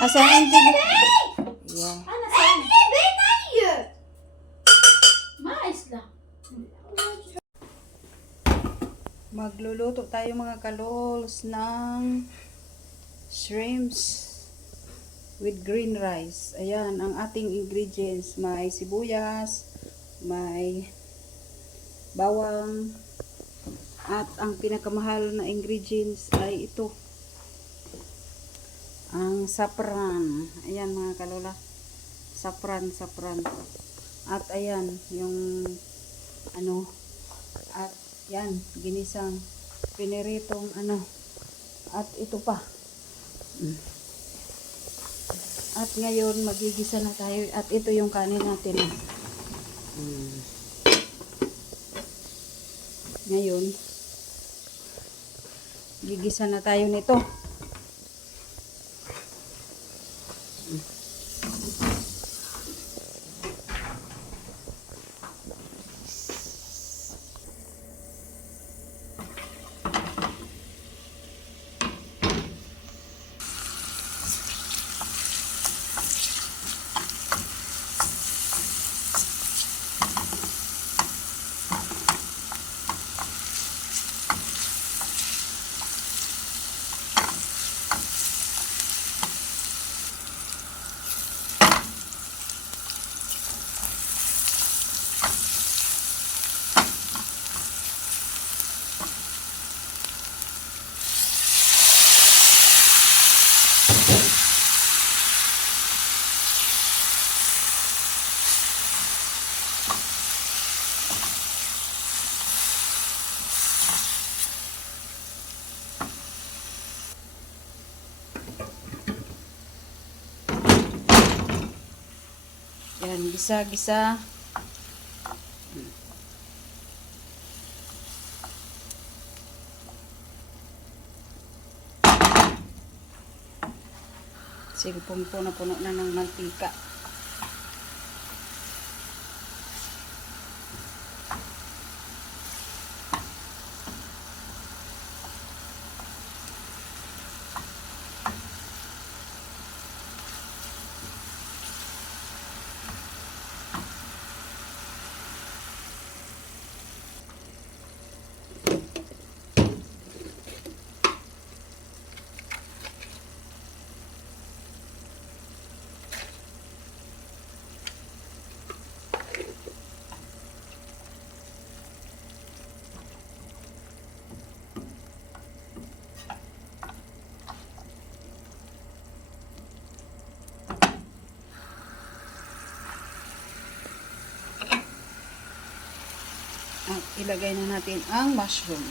Asahin tig. Yeah. Ana sen ben yiyor. Mais lang. Magluluto tayo mga kalols ng shrimps with green rice. Ayan, ang ating ingredients. May sibuyas, may bawang, at ang pinakamahal na ingredients ay ito. Ang saffron. Ayan mga kalola. Saffron. At ayan, yung ano, at yan, ginisang piniritong ano, at ito pa. At ngayon magigisa na tayo, at ito yung kanin natin. Ngayon gigisa na tayo nito. Yan, gisa-gisa. Sige, puno na ng mantika. At ilagay na natin ang mushroom.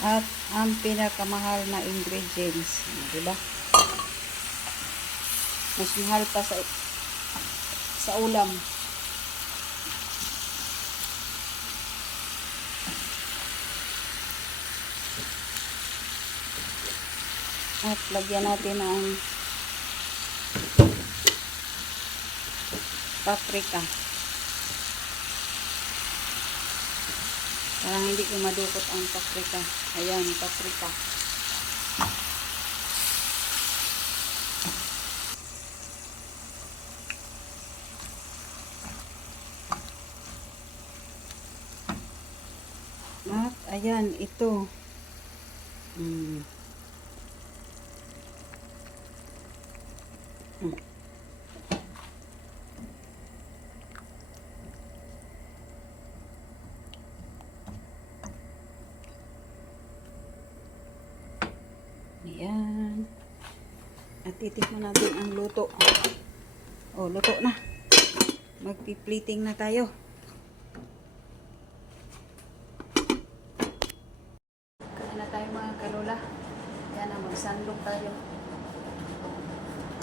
At ang pinakamahal na ingredients, diba? Mas mahal pa sa ulam. At lagyan natin ng paprika. Parang hindi ko madukot ang paprika. Ayan, paprika. At ayan, ito. Ayan. At titikman natin ang luto. Oh, luto na. Magpi-plating na tayo. Kain na tayo mga kalola. Yan na, magsandok tayo.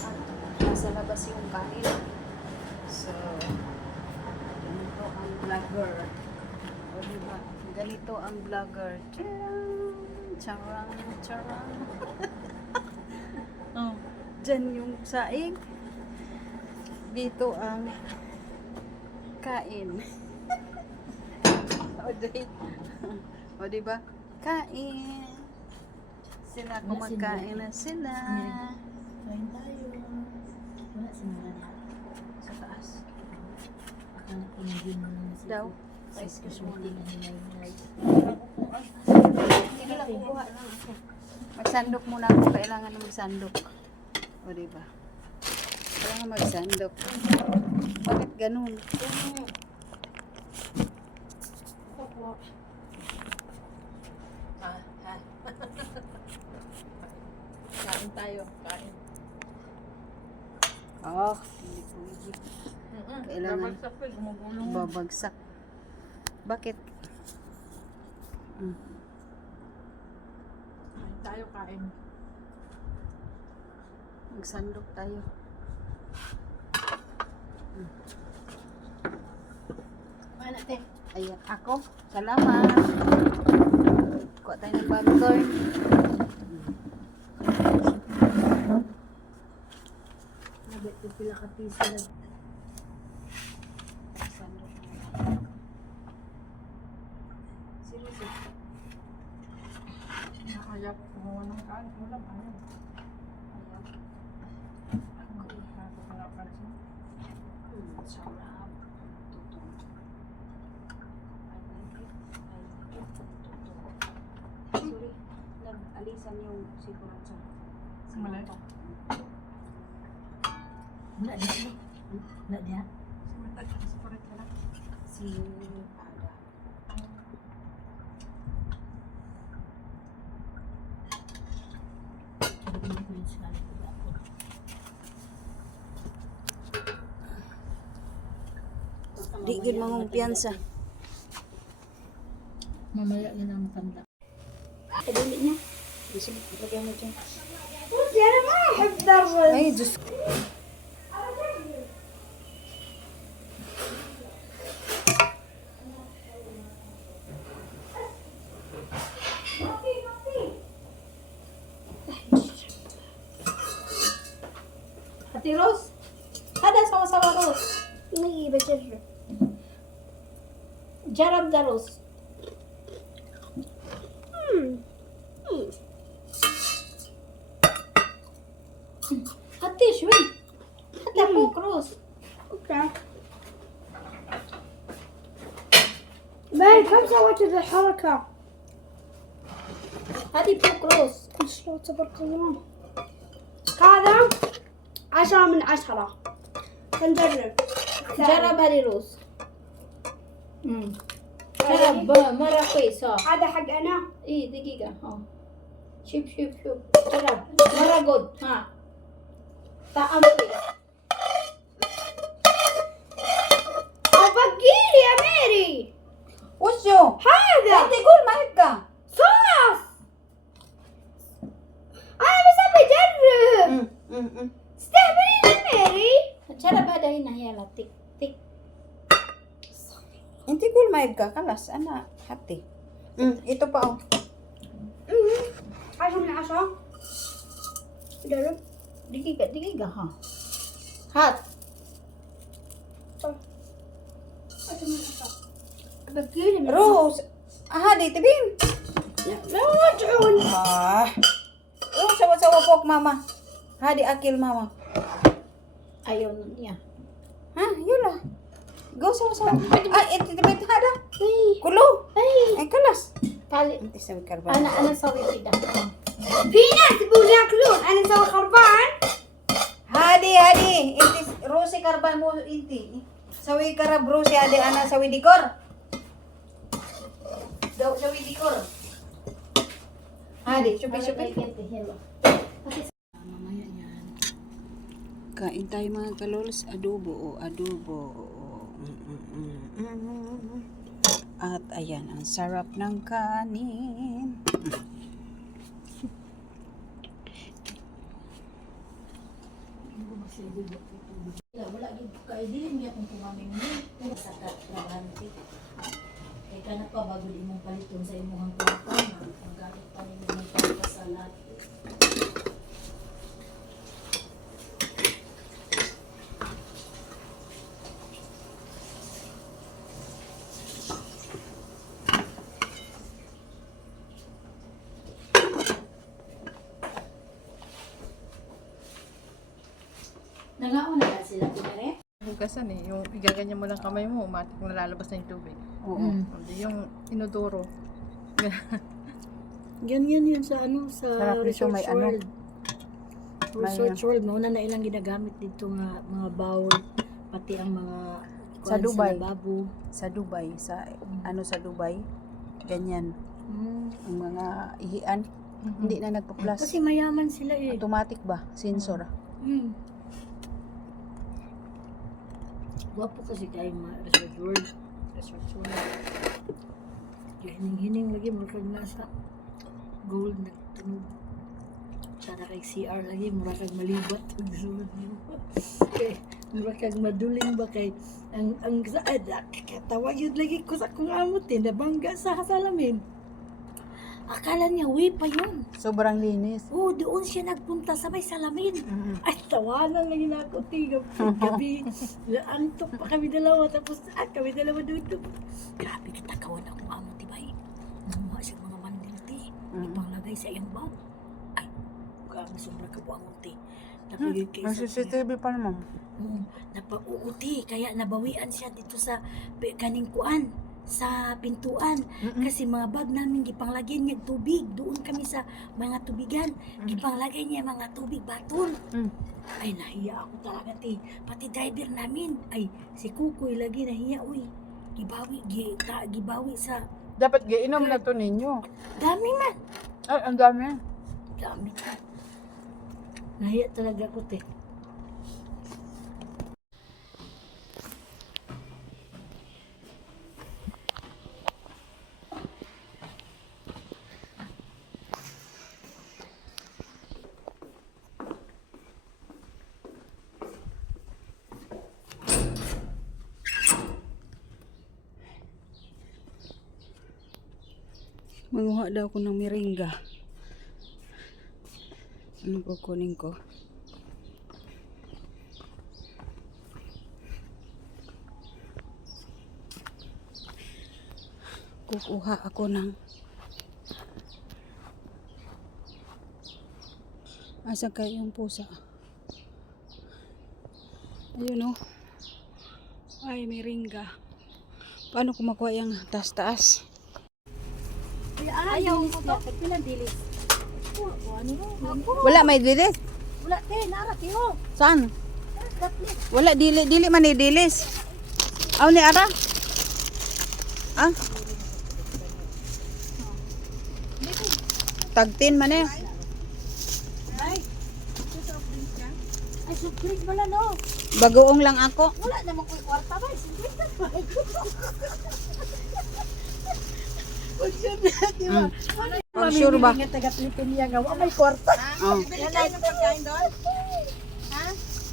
At nasa labas yung kanin. So, ganito ang vlogger. O diba? Ganito ang vlogger. Charang! Charang! Diyan yung saing. Dito ang kain. O diba? Kain. Sila kumakain na sila. Kain tayo. Wala sinara na. Sa taas. Akala ko na yun na Daw. Excuse me. Sige lang, kukuha lang ako. Magsandok muna ako. Kailangan na magsandok. O diba? Kailangan magsandok. Bakit ganun? Kain tayo. Kain. Oh, hindi pwede. Kailangan babagsak. Bakit? Kain tayo, kain. Magsandok tayo. Paano, te? Ayan, ako. Salamat. Kuha tayo ng butter. Nabit ko pila ka piso na. Magsandok tayo. Seryoso. Nakayap kumuha ng kain. Wala pa yun. Sarap. Tutong. I like it. I like it. Tutong. Sorry. Nag-alisan yung sikuran sa Malay? mata. Wala diya. Wala diya. Si Ada. Di gid mangong piyansa. Mamaya yun ang matanda. Kadili niya. Sige, lagyan mo dyan. أنا ما أحب درس. Ay, Diyos. هاتي رز. هذا سوا سوا رز. نجي بجرب. جرب ده رز. هاتي شوي. حتى فوق رز. اوكي. باي كم سويت ذي الحركة؟ هاتي فوق رز. شلون تبارك الله. هذا 10 من 10. خنجرب. جرب هذه رز. جرب مرة كويسة. هذا حق انا. ايه دقيقة ها. شوف شوف شوف. جرب مرة جود ها. طعم كويس. وبقيلي يا ميري. Usyo! هذا Tigol, mahit ka. صوص. انا بس ابي اجرب. استهبلين يا ميري. جرب هذا هنا يلا تك تك. Hindi gul mahit ka. Kalas, ana, hati. Ito pa oh. 10 من 10. جرب. دقيقة دقيقة ها. هات. 10 من 10. بقيلي من Rose! Hadi, tibin. لا رجعون. Rose, sawa-sawa pok, mama. Hadi, akil, mama. Ayaw niya. Ha, yun lah. Go, sawa-sawa. Ay, ito, tibin, hada. Ay, Kulo. ay. Ay, kalas. Tali. Hindi sabi karba. أنا سوي كده. في ناس يبون ياكلون. انا اسوي خربان. Hadi, hadi. Inti, Rose, karban mo, inti. Sawi karab, Rose, hadi, ana, sawi dikor. Daw, sawi dikor. Hadi, syupi-syupi. Mamaya yan. Kain tayo mga kalols, adobo o adobo. At ayan, ang sarap ng kanin. Wala gid kay dili niya kung kumaming ni sa katrabante. Kay kana pa bago di mong paliton sa imong kwarta, magalit pa ninyo ng pagkasalat. hugasan eh. Yung igaganyan mo lang kamay mo, matik na lalabas na yung tubig. Oo. Hindi yung inodoro. Ganyan yan sa sa Sarap nito, Resorts may ano. World. Resorts World, mauna na ilang ginagamit dito nga mga bowl, pati ang mga Sa Dubai. lababo. Sa Dubai, sa Dubai, ganyan. Mm. Ang mga ihian, hindi na nagpa-plus. Kasi mayaman sila eh. Automatic ba? Sensor. Mm. Wapo kasi kayo mga Resorts World. Resorts World. Hining-hining lagi, murag nasa gold na tunog. Sana kay CR lagi, murag kag malibat. Kay murag kag maduling ba kay ang tawag yun lagi ko sa kong amot eh, nabangga sa salamin. Akala niya, way pa yun. Sobrang linis. Oo, doon siya nagpunta sa may salamin. Ay, tawanan lang yun ako. Tingap gabi. Antok pa kami dalawa. Tapos kami dalawa doon. Grabe, katakawan akong amo, tibay. Namuha siya mga mandilti. Ipanglagay sa iyang bag. Ay, grabe, sobrang kabuang ti. Napagod kayo May CCTV pa naman. Napauuti. Kaya nabawian siya dito sa kaningkuan. Sa pintuan kasi mga bag namin gipanglagyan niya tubig doon kami sa mga tubigan gipanglagay niya mga tubig baton ay nahiya ako talaga pati driver namin ay si Kukoy lagi nahiya uy gibawi sa Dapat giinom na to ninyo. dami man Ay, ang dami. dami nahiya talaga ako Manguha daw ako ng meringa. Ano kukunin ko? Kukuha ako ng asa kayo yung pusa? Ayun oh. Ay, meringa. Paano ko makuha yung taas-taas? ayaw mo to pinadilis Wala may dilis. wala nara tiyo Saan? Wala dili man ni dilis. Aw ni ara. Ah. Tagtin man eh. ay surprise wala no Bagoong lang ako. wala naman ko kwarta ba surprise pa Pag sure ba? Nga taga-Pilipin niya nga, may kwarta. Oh. Bibili kayo ng pagkain doon? Ha?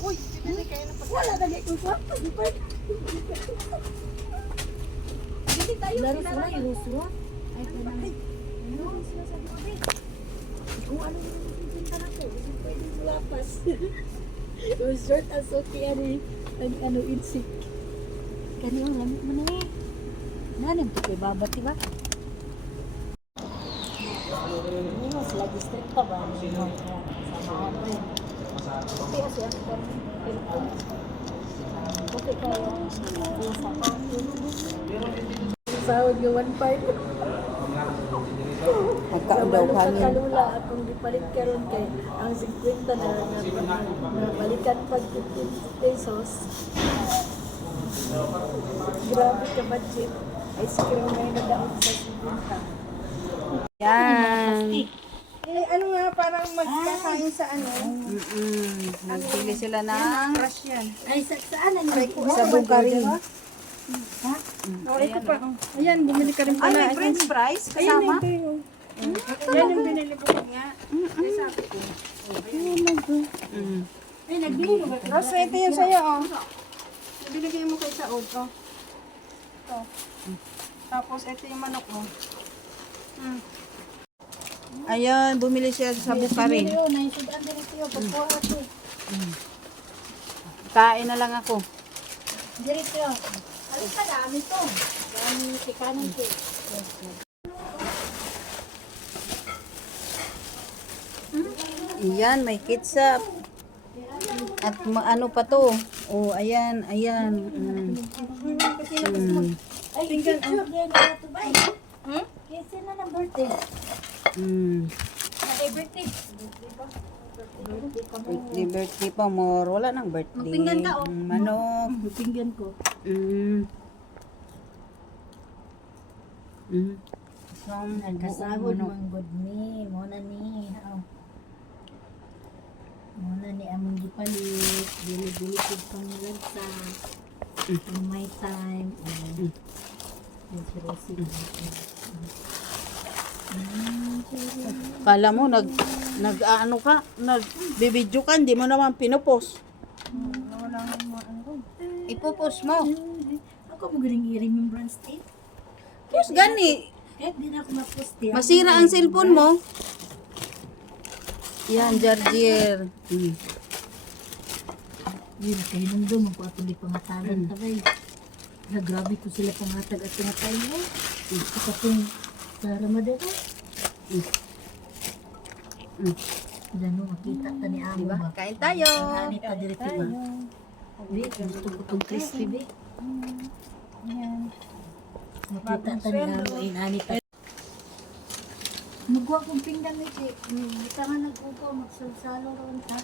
Uy, bibili kayo ng pagkain. Wala na kong kwarta, di ba? Bibili tayo. Larus-la, iluswa. Ay, kanang. Larus-la sa gabi. Kung ano yung bibinta na ko, hindi pwedeng lapas. Resort as okay, ano, insik. Kani yung lamit mo na eh. Nanim, ito kay babat, di ba? Sila district pa ba? Samahan mo yun. Okay, siya. Okay kayo. Sahod yung 1.5. Magkaudaw hangin. Kalula akong gipalit karon kay ang 50 na balikan pag 15 pesos. Grabe ka budget. Ice cream na yung nadaon sa 50. Yan. Ano nga, parang magkakain sa ano? Nagpili sila ng Crush yan. Ay, saan ang sa Bulgari. Ha? Okay ko pa. Ayan, bumili ka rin Ay, pala. may french fries Ayan, kasama. ito yung. Yan yung binili ko nga. Kaya sabi ko. Ay, nagbili mo ba? Ross, ito yung sa'yo, oh. Binigay mo kay Saud, oh. Ito. Tapos, ito yung manok, oh. Ayan, bumili siya sa Bulgari. Yun, naisudan din ito. Pagkuha ito. Kain na lang ako. Dirito. Alis ka dami to. Dami tikanan ko. Iyan, may ketchup. At ano pa to? Oh, ayan, ayan. Kasi nabusmag. Ay, picture din na ito ba? Kasi na ng birthday. Happy birthday. Birthday pa more. Wala nang birthday. Magpinggan ka, oh. Manok. Pinggan ko. Nagkasahod mang good ni. Muna ni. Muna ni among gipalit. Bili-bili ko pang nilagsa. On my time. Kala mo ano ka, nagbibidyo ka, hindi mo naman pinupost. Ipopost mo. Ako mo galing i-remembrance tape. Post gani. Kahit di na ako ma-post eh. Masira ang cellphone mo. Yan, Jardier. Yun, kayo nung doon, magpapili pangatagan tagay. Grabe ko sila pangatag at pinatay mo. Kapag sa Ramadan ko. Ano, makita ta ni Amo Diba? ba? Kain tayo. Ang anita direct ba? Be, gusto ko itong crispy, be. Makita ta ni Amo, inanita. Magwa kong pinggan ni Che. Kita nga nag-upo, magsalsalo ron ta.